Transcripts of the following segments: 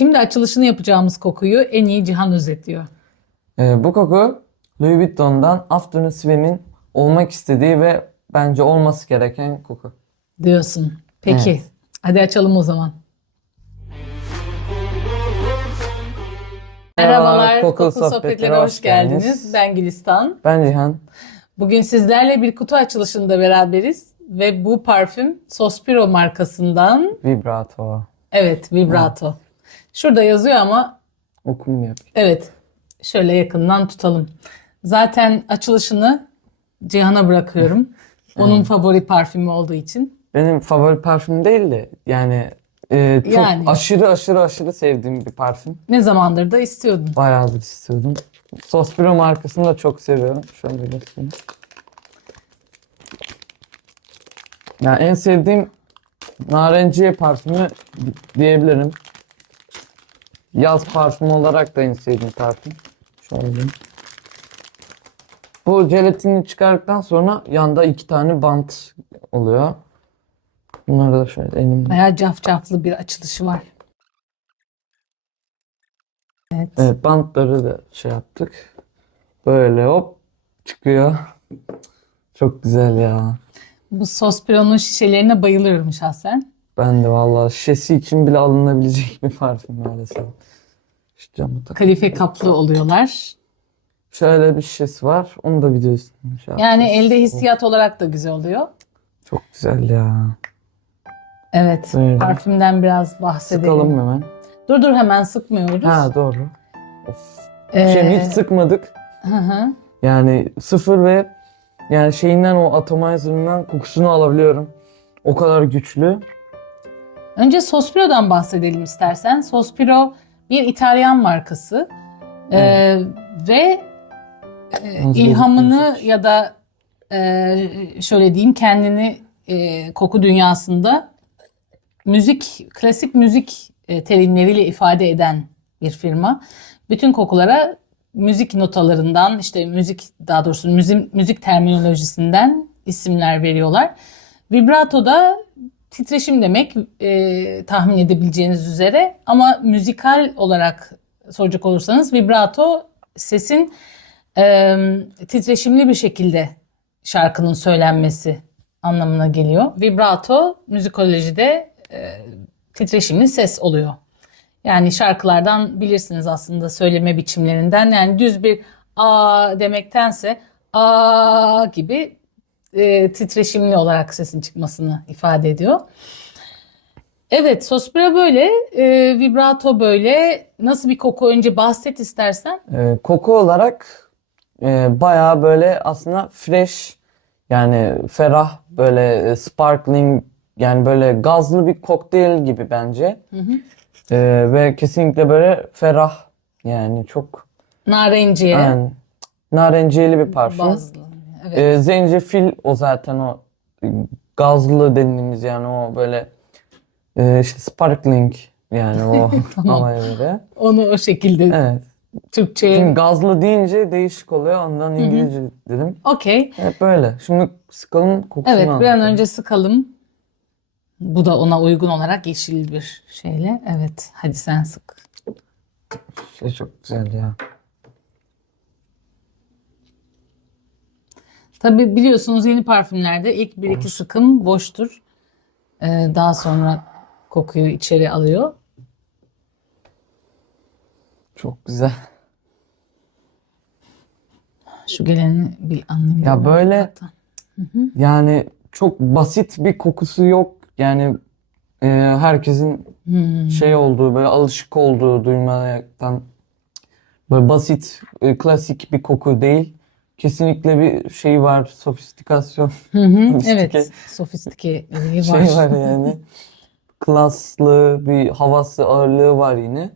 Şimdi açılışını yapacağımız kokuyu en iyi Cihan özetliyor. Ee, bu koku Louis Vuitton'dan Afternoon Swim'in olmak istediği ve bence olması gereken koku. Diyorsun. Peki. Evet. Hadi açalım o zaman. Merhabalar. Kokulu Kokulu Sohbetlere Sohbetlere hoş geldiniz. geldiniz. Ben Gülistan. Ben Cihan. Bugün sizlerle bir kutu açılışında beraberiz. Ve bu parfüm Sospiro markasından. Vibrato. Evet, Vibrato. Şurada yazıyor ama Okunmuyor. evet. Şöyle yakından tutalım. Zaten açılışını Cihan'a bırakıyorum. Onun favori parfümü olduğu için. Benim favori parfüm değil de yani e, çok Yani. aşırı aşırı aşırı sevdiğim bir parfüm. Ne zamandır da istiyordum. Bayağıdır istiyordum. Sospiro markasını da çok seviyorum. Şöyle göstereyim. Yani en sevdiğim narenciye parfümü diyebilirim. Yaz parfümü olarak da en sevdiğim parfüm. Şöyle. Bu jelatini çıkardıktan sonra yanda iki tane bant oluyor. Bunları da şöyle elimde. Bayağı cafcaflı bir açılışı var. Evet. Evet bantları da şey yaptık. Böyle hop çıkıyor. Çok güzel ya. Bu Sospiro'nun şişelerine bayılıyorum şahsen. Ben de vallahi şişesi için bile alınabilecek bir parfüm maalesef. Şu camı tak. Kalife kaplı oluyorlar. Şöyle bir şişesi var. Onu da videosunu şey Yani elde hissiyat olarak da güzel oluyor. Çok güzel ya. Evet. Böyle. Parfümden biraz bahsedelim. Sıkalım hemen. Dur dur hemen sıkmıyoruz. Ha doğru. Of. Ee, Şey, hiç sıkmadık. hı hı. Yani sıfır ve yani şeyinden o atomizer'ından kokusunu alabiliyorum. O kadar güçlü. Önce Sospiro'dan bahsedelim istersen. Sospiro bir İtalyan markası. Ee, ve e, ilhamını gözüküyorsun? ya da e, şöyle diyeyim kendini e, koku dünyasında müzik, klasik müzik e, terimleriyle ifade eden bir firma. Bütün kokulara müzik notalarından işte müzik daha doğrusu müzik, müzik terminolojisinden isimler veriyorlar. Vibrato da titreşim demek e, tahmin edebileceğiniz üzere ama müzikal olarak soracak olursanız vibrato sesin e, titreşimli bir şekilde şarkının söylenmesi anlamına geliyor. Vibrato müzikolojide e, titreşimli ses oluyor. Yani şarkılardan bilirsiniz aslında söyleme biçimlerinden. Yani düz bir a demektense a gibi e, titreşimli olarak sesin çıkmasını ifade ediyor. Evet, Sospira böyle, e, vibrato böyle. Nasıl bir koku önce bahset istersen. Ee, koku olarak e, bayağı böyle aslında fresh yani ferah böyle e, sparkling yani böyle gazlı bir kokteyl gibi bence. Ee, ve kesinlikle böyle ferah yani çok Narenciye, yani, narenciyeli bir parfüm. bazlı. Evet. Ee, zencefil o zaten o e, gazlı dediğimiz yani o böyle e, işte sparkling yani o Tamam. göre. Onu o şekilde Evet. Türkçe'ye. Şimdi gazlı deyince değişik oluyor. Ondan İngilizce dedim. Okey. Evet böyle. Şimdi sıkalım kokusunu Evet, bir an anlatalım. önce sıkalım. Bu da ona uygun olarak yeşil bir şeyle. Evet, hadi sen sık. Şey çok güzel ya. Tabii biliyorsunuz yeni parfümlerde ilk bir iki sıkım boştur. Ee, daha sonra kokuyu içeri alıyor. Çok güzel. Şu geleni bir anlayayım. Ya böyle-. Yani çok basit bir kokusu yok. Yani e, herkesin Hmm. şey olduğu böyle alışık olduğu duymaktan böyle basit e, klasik bir koku değil. Kesinlikle bir şey var. Sofistikasyon Hı hı, Sofistike. Evet, sofistikeliği şey var. var yani. Klaslı bir havası ağırlığı var yine.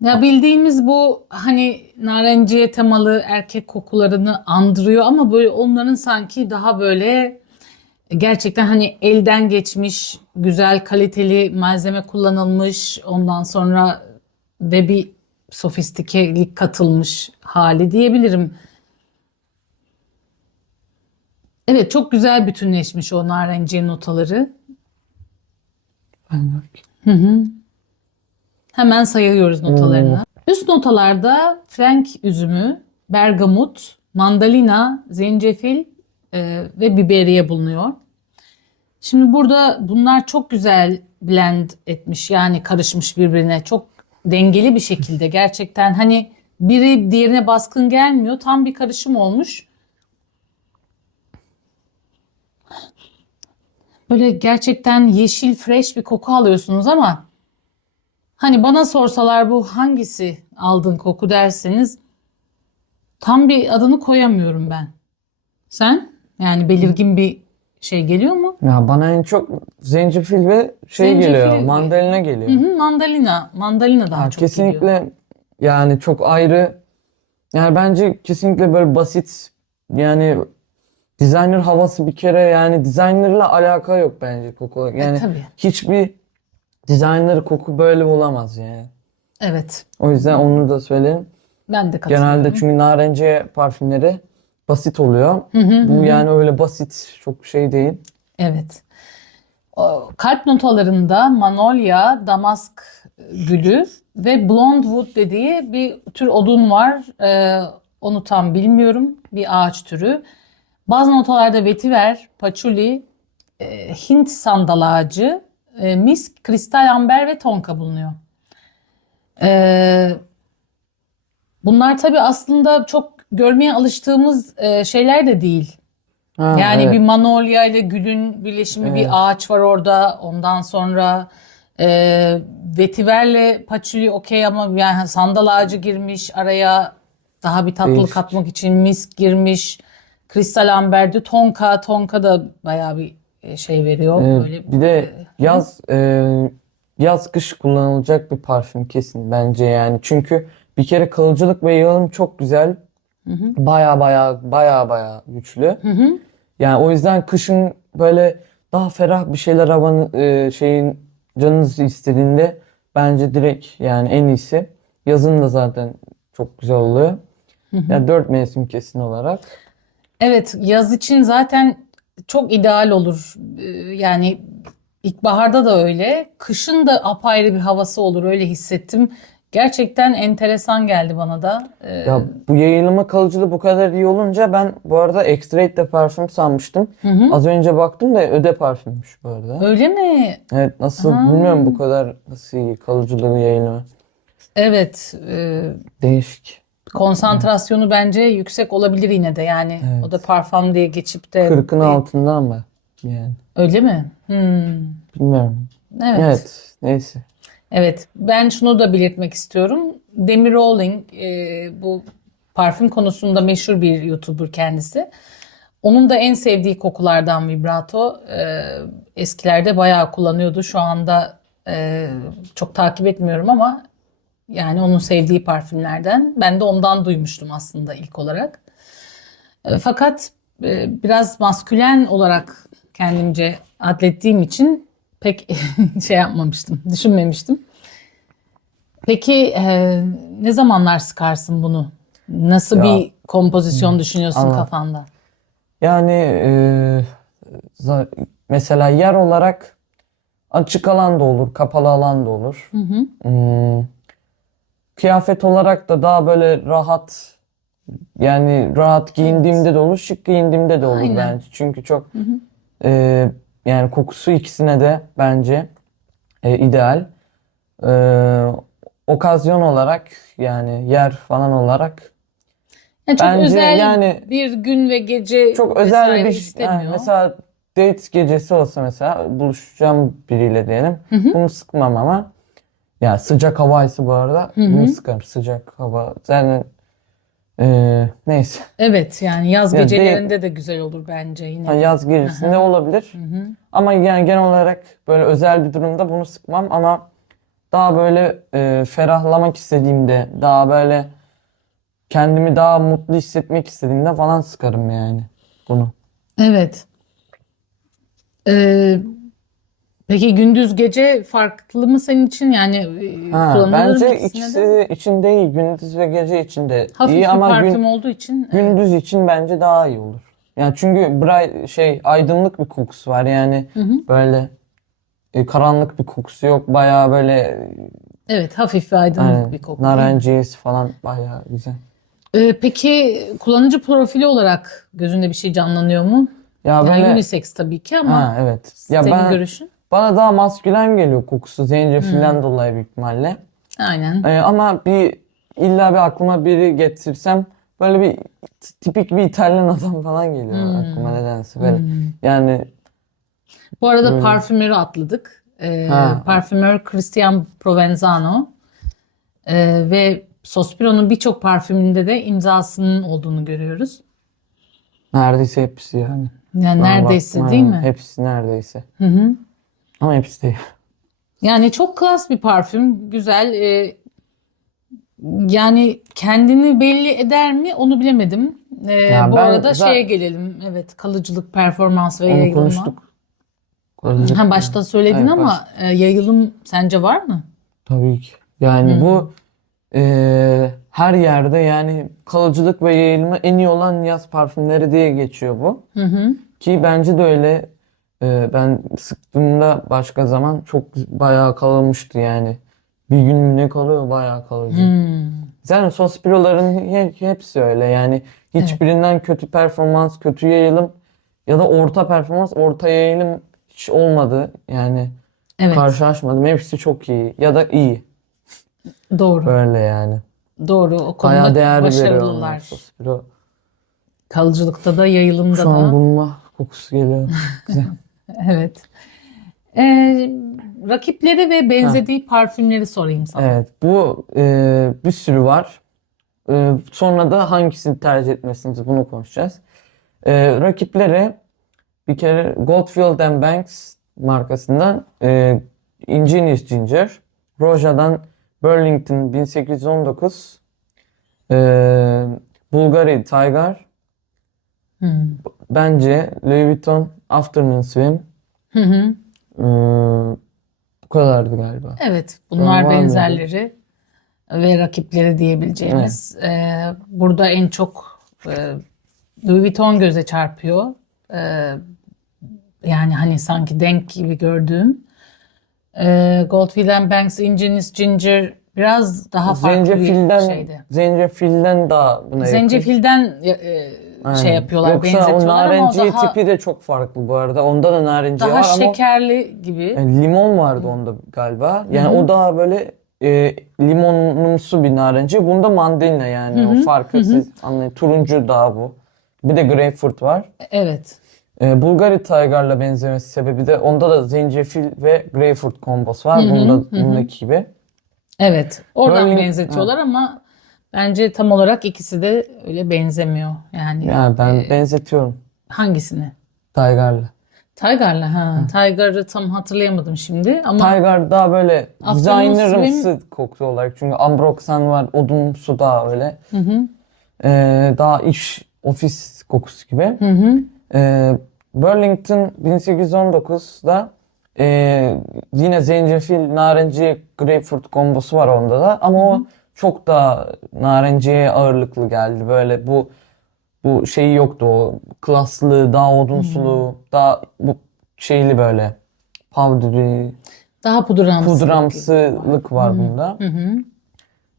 Ya bildiğimiz bu hani narenciye temalı erkek kokularını andırıyor ama böyle onların sanki daha böyle gerçekten hani elden geçmiş, güzel kaliteli malzeme kullanılmış, ondan sonra ve bir sofistikelik katılmış hali diyebilirim. Evet çok güzel bütünleşmiş o narenciye notaları. Ben. Hı hı. Hemen sayıyoruz notalarını. Üst notalarda Frank üzümü, bergamot, mandalina, zencefil e, ve biberiye bulunuyor. Şimdi burada bunlar çok güzel blend etmiş yani karışmış birbirine çok dengeli bir şekilde gerçekten hani biri diğerine baskın gelmiyor tam bir karışım olmuş. Böyle gerçekten yeşil fresh bir koku alıyorsunuz ama hani bana sorsalar bu hangisi aldığın koku derseniz tam bir adını koyamıyorum ben. Sen? Yani belirgin bir şey geliyor mu? Ya bana en çok zencefil ve şey Zencefil- geliyor, mandalina geliyor. Hı hı, mandalina. Mandalina daha Ha, çok kesinlikle geliyor. yani çok ayrı. Yani bence kesinlikle böyle basit yani designer havası bir kere yani designerla alaka yok bence koku. E, Yani tabii. hiçbir designer koku böyle olamaz yani. Evet. O yüzden onu da söyleyeyim. Ben de katılıyorum. Genelde çünkü narenciye parfümleri basit oluyor. Bu yani öyle basit çok şey değil. Evet. O, kalp notalarında Manolya, Damask gülü ve Blonde Wood dediği bir tür odun var. Ee, onu tam bilmiyorum. Bir ağaç türü. Bazı notalarda vetiver, paçuli, e, Hint sandal ağacı, e, misk, kristal amber ve tonka bulunuyor. Ee, bunlar tabii aslında çok görmeye alıştığımız e, şeyler de değil. Ha, Yani evet. bir manolya ile gülün birleşimi bir Evet. ağaç var orada. Ondan sonra e, vetiverle paçuli okey ama yani sandal ağacı girmiş araya daha bir tatlılık Değişik. katmak için misk girmiş. Kristal amberdi. Tonka. Tonka da bayağı bir e, şey veriyor. Ee, Böyle bir de yaz e, yaz kış kullanılacak bir parfüm kesin bence yani. Çünkü bir kere kalıcılık ve yağım çok güzel. Baya baya baya baya güçlü. Yani o yüzden kışın böyle daha ferah bir şeyler havanı e, şeyin canınız istediğinde bence direkt yani en iyisi. Yazın da zaten çok güzel oluyor. Yani dört mevsim kesin olarak. Evet, yaz için zaten çok ideal olur. Ee, Yani ilkbaharda da öyle, kışın da apayrı bir havası olur öyle hissettim. Gerçekten enteresan geldi bana da. Ee, Ya bu yayılma kalıcılığı bu kadar iyi olunca ben bu arada X-Rate de parfüm sanmıştım. Az önce baktım da öde parfümmüş bu arada. öyle mi? Evet nasıl bilmiyorum bu kadar nasıl iyi kalıcılığı yayılımı. Evet, e, Değişik. Konsantrasyonu bence yüksek olabilir yine de yani o da parfüm diye geçip de Kırkın altında ama yani öyle mi? Hmm, bilmiyorum. evet. Evet neyse. Evet, ben şunu da belirtmek istiyorum. Demi Rowling e, bu parfüm konusunda meşhur bir YouTuber kendisi. Onun da en sevdiği kokulardan vibrato. E, eskilerde bayağı kullanıyordu. Şu anda e, çok takip etmiyorum ama yani onun sevdiği parfümlerden. Ben de ondan duymuştum aslında ilk olarak. E, fakat e, biraz maskülen olarak kendimce adlettiğim için pek şey yapmamıştım, düşünmemiştim. Peki e, ne zamanlar sıkarsın bunu? Nasıl Ya, bir kompozisyon düşünüyorsun anladım. kafanda? Yani e, mesela yer olarak açık alan da olur, kapalı alan da olur. Hmm, kıyafet olarak da daha böyle rahat yani rahat giyindiğimde de olur, şık giyindiğimde de olur Aynen. bence. Çünkü çok e, yani kokusu ikisine de bence e, ideal. E, okazyon olarak yani yer falan olarak Yani çok Bence özel yani bir gün ve gece çok özel bir şey. istemiyor. Yani mesela date gecesi olsa mesela buluşacağım biriyle diyelim. Bunu sıkmam ama ya sıcak havaysa bu arada bunu sıkarım. Sıcak hava. Zaten e, neyse. Evet yani yaz Ya gecelerinde de güzel olur bence yine. Ha, Yaz gecesinde olabilir. Ama yani genel olarak böyle özel bir durumda bunu sıkmam ama daha böyle e, ferahlamak istediğimde, daha böyle kendimi daha mutlu hissetmek istediğimde falan sıkarım yani bunu. Evet. Ee, peki gündüz gece farklı mı senin için? Yani e, Ha, kullanılır mı bence ikisine ikisi de? için de iyi. Gündüz ve gece için de Hafif iyi bir ama parfüm gün, olduğu için evet. gündüz için bence daha iyi olur. Yani çünkü bright, şey aydınlık bir kokusu var yani böyle e, karanlık bir kokusu yok. Bayağı böyle Evet, hafif ve aydınlık Aynen. bir koku. değil? Narenciyesi falan bayağı güzel. Ee, peki kullanıcı profili olarak gözünde bir şey canlanıyor mu? Ya Yani böyle unisex tabii ki ama ha evet. Ya senin ben görüşün? Bana daha maskülen geliyor kokusu Hmm. zencefilden dolayı büyük ihtimalle. Aynen. Ee, ama bir illa bir aklıma biri getirsem böyle bir tipik bir İtalyan adam falan geliyor Hmm. aklıma nedense böyle. Yani Bu arada Böyle. parfümörü atladık. Ee, Ha. parfümör Christian Provenzano. Ee, ve Sospiro'nun birçok parfümünde de imzasının olduğunu görüyoruz. neredeyse hepsi yani. Yani Bana neredeyse bakma değil mi? Hepsi neredeyse. Hı hı. Ama hepsi değil. Yani çok klas bir parfüm. Güzel. Ee, yani kendini belli eder mi onu bilemedim. Ee, Ya bu arada za- şeye gelelim. Evet kalıcılık, performans ve Onu yayılma. konuştuk. Ha, başta söyledin Evet, ama e, yayılım sence var mı? Tabii ki. Yani Hmm. bu e, her yerde yani kalıcılık ve yayılma en iyi olan yaz parfümleri diye geçiyor bu. Hı hı. Ki bence de öyle. E, ben sıktığımda başka zaman çok bayağı kalmıştı yani. Bir gün ne kalıyor bayağı kalıcı. Hmm. Zaten Sospiro'ların he- hepsi öyle yani. Hiçbirinden kötü performans, kötü yayılım ya da orta performans, orta yayılım hiç olmadı. Yani Evet, karşılaşmadım. Hepsi çok iyi ya da iyi. doğru. Böyle yani. Doğru. O konuda değer başarılılar. Sospiro. Kalıcılıkta da, yayılımda Şu an da. burnuma kokusu geliyor. Güzel. Evet. Ee, rakipleri ve benzediği parfümleri sorayım sana. Evet, bu e, bir sürü var. E, sonra da hangisini tercih etmesiniz bunu konuşacağız. E, rakipleri bir kere Goldfield and Banks markasından e, Ingenious Ginger, Roja'dan Burlington 1819, e, Bulgari Tiger, Hı. bence Louis Vuitton Afternoon Swim, Hı hı. e, bu kadardı galiba. Evet, Sonra bunlar mıydı? benzerleri ve rakipleri diyebileceğimiz. Ee, burada en çok e, Louis Vuitton göze çarpıyor. Ee, yani hani sanki denk gibi gördüğüm. Ee, Goldfield and Banks Ingenious Ginger biraz daha farklı bir Zencefilden, şeydi. zencefilden daha buna. Zencefilden e, Aynen. şey yapıyorlar, Yoksa o benzetiyorlar ama o narenciye daha tipi de çok farklı bu arada. Onda da narenciye daha var ama şekerli gibi. yani limon vardı onda galiba. Yani o daha böyle e, limonumsu bir narenci. Bunda mandalina yani o farkı siz anlayın. Turuncu daha bu. Bir de greyfurt var. Evet. E, Bulgari Tiger'la benzemesi sebebi de onda da zencefil ve greyfurt kombosu var. Bunda bundaki gibi. Evet. Oradan Burling- benzetiyorlar ama bence tam olarak ikisi de öyle benzemiyor. Yani Yani ben e, benzetiyorum hangisini? Tiger'la. Tiger'la ha. Tiger'ı tam hatırlayamadım şimdi ama Tiger daha böyle designerımsı koku olarak. Çünkü Ambroxan var, odunsu daha öyle. Ee, daha iş, ofis kokusu gibi. hı hı. Ee, Burlington 1819'da ee, yine zencefil, narenciye, greyfurt kombosu var onda da. Ama o çok daha narenciye ağırlıklı geldi. Böyle bu bu şeyi yoktu o klaslı, daha odunsulu, daha bu şeyli böyle powdery, Daha pudramsı. pudramsılık var bunda.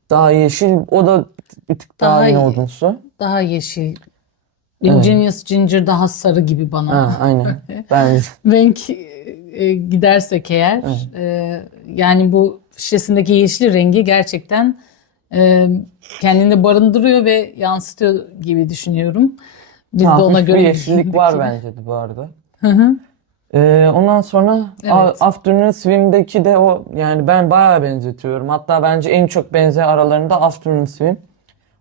Daha yeşil, o da bir tık daha Daha yine odunsu. Daha yeşil. Ingenious Ginger daha sarı gibi bana. Ha, aynen. Ben Renk e, gidersek eğer e, yani bu şişesindeki yeşil rengi gerçekten e, kendinde barındırıyor ve yansıtıyor gibi düşünüyorum. Biz de ona bir göre yeşillik var giyindik. bence de bu arada. Hı hı. Ee, ondan sonra Evet. Afternoon Swim'deki de o yani ben bayağı benzetiyorum. Hatta bence en çok benzer aralarında Afternoon Swim.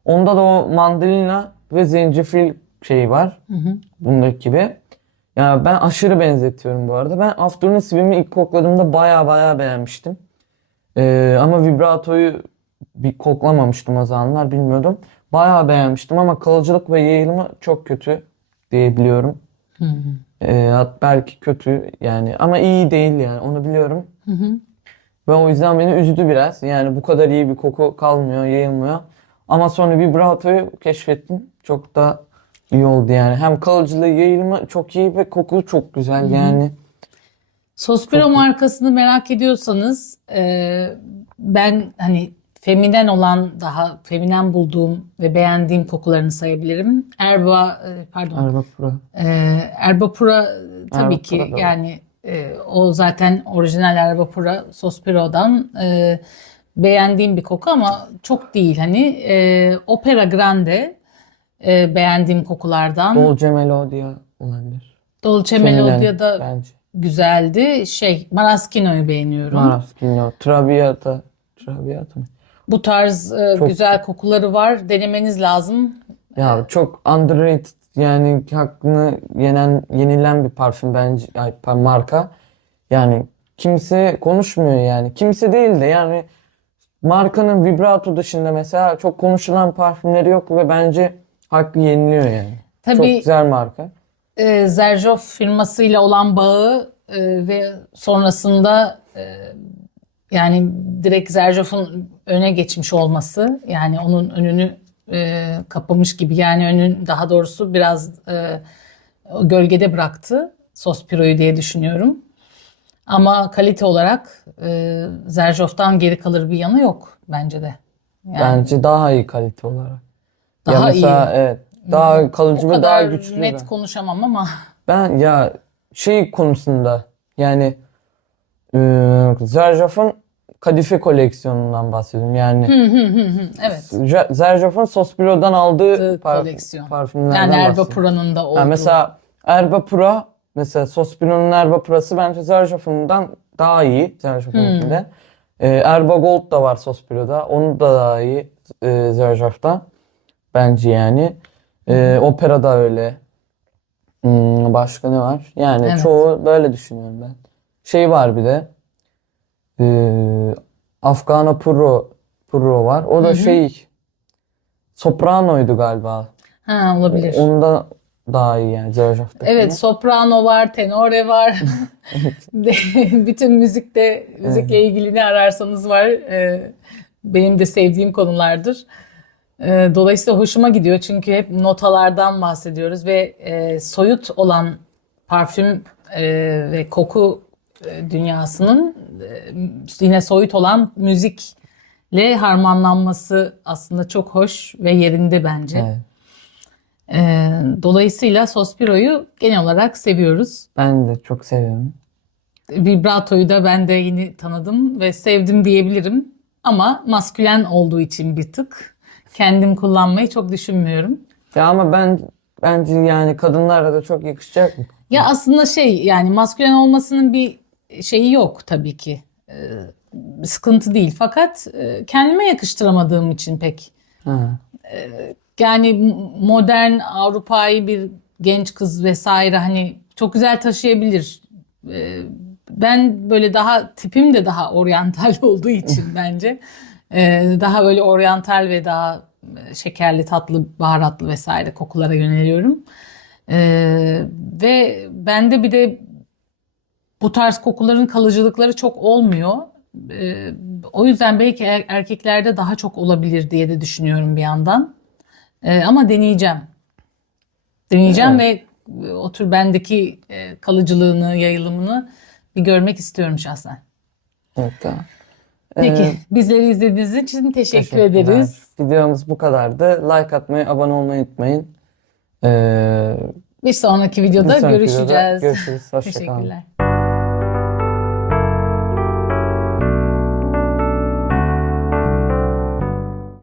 Onda da o mandalina ve zencefil şeyi var. Bundaki gibi. Yani ben aşırı benzetiyorum bu arada. Ben Afternoon Swim'i ilk kokladığımda bayağı bayağı beğenmiştim. Ee, ama vibratoyu bir koklamamıştım o zamanlar bilmiyordum. Bayağı beğenmiştim ama kalıcılık ve yayılımı çok kötü diyebiliyorum. Ee, hat- belki kötü yani ama iyi değil yani onu biliyorum. Ve o yüzden beni üzdü biraz. Yani bu kadar iyi bir koku kalmıyor, yayılmıyor. Ama sonra vibratoyu keşfettim. Çok da iyi oldu yani. Hem kalıcılığı, yayılımı çok iyi ve koku çok güzel yani. Sospiro Çok- markasını merak ediyorsanız e, ben hani feminen olan daha feminen bulduğum ve beğendiğim kokularını sayabilirim. Erba e, pardon Erba Pura. e, Erba Pura e, tabii Erba ki da yani e, o zaten orijinal Erba Pura Sospiro'dan e, beğendiğim bir koku ama çok değil hani e, Opera Grande e, beğendiğim kokulardan. Dolce Melodia olabilir. Dolce Feminen Melodia da bence. güzeldi. Şey, Maraschino'yu beğeniyorum. Maraschino, Traviata. Traviata mı? Bu tarz e, Çok- güzel kokuları var. Denemeniz lazım. Ya çok underrated yani hakkını yenen yenilen bir parfüm bence ay, marka. Yani kimse konuşmuyor yani. Kimse değil de yani markanın vibrato dışında mesela çok konuşulan parfümleri yok ve bence hakkı yeniliyor yani. Çok Tabii güzel marka. e, Xerjoff firmasıyla olan bağı e, ve sonrasında e, yani direkt Xerjoff'un öne geçmiş olması yani onun önünü e, kapamış gibi yani önün daha doğrusu biraz e, gölgede bıraktı Sospiro'yu diye düşünüyorum. Ama kalite olarak e, Xerjoff'tan geri kalır bir yanı yok bence de. Yani Bence daha iyi kalite olarak. Ya daha mesela iyi. evet daha kalıcı ve daha güçlü net de. konuşamam ama Ben ya şey konusunda yani e, Zerjoff'un Kadife koleksiyonundan bahsediyorum. Yani evet. Z- Zerjoff'un Sospiro'dan aldığı parf- koleksiyon. parfümlerden Yani Erba bahsediyorum. Pura'nın da olduğu. mesela Erba Pura mesela Sospiro'nun Erba Pura'sı bence Zerjoff'undan daha iyi Zerjoff'unkinde. E, Erba Gold da var Sospiro'da. Onu da daha iyi e, Zerjoff'tan. Bence yani. E, Opera da öyle. Hmm, başka ne var? Yani Evet. çoğu böyle düşünüyorum ben. Şey var bir de. E, Afgano Puro Puro var. O da şey Soprano'ydu galiba. Ha, olabilir. Onda daha iyi yani Zerjoff'takine. Evet, soprano var, tenore var. Bütün müzikte, müzikle ilgili ne ararsanız var. Ee, Benim de sevdiğim konulardır. Ee, Dolayısıyla hoşuma gidiyor çünkü hep notalardan bahsediyoruz ve e, soyut olan parfüm e, ve koku e, dünyasının e, yine soyut olan müzikle harmanlanması aslında çok hoş ve yerinde bence. Evet. Ee, dolayısıyla Sospiro'yu genel olarak seviyoruz. Ben de çok seviyorum. Vibrato'yu da ben de yeni tanıdım ve sevdim diyebilirim. Ama maskülen olduğu için bir tık kendim kullanmayı çok düşünmüyorum. Ya ama ben bence yani kadınlara da çok yakışacak mı? Ya aslında şey yani maskülen olmasının bir şeyi yok tabii ki. Ee, sıkıntı değil. Fakat e, kendime yakıştıramadığım için pek Ha. yani modern Avrupa'yı bir genç kız vesaire hani çok güzel taşıyabilir. Ee, Ben böyle daha tipim de daha oryantal olduğu için bence ee, daha böyle oryantal ve daha e, şekerli, tatlı, baharatlı vesaire kokulara yöneliyorum. Ee, Ve bende bir de bu tarz kokuların kalıcılıkları çok olmuyor. Ee, O yüzden belki er- erkeklerde daha çok olabilir diye de düşünüyorum bir yandan. Ee, ama deneyeceğim. Deneyeceğim ve e, o tür bendeki e, kalıcılığını, yayılımını bir görmek istiyorum şahsen. Evet tamam. Peki, Ee, bizleri izlediğiniz için teşekkür ederiz. Videomuz bu kadardı. Like atmayı, abone olmayı unutmayın. Ee, Bir sonraki bir videoda sonraki videoda görüşeceğiz. görüşürüz. Hoşça kalın. Teşekkürler.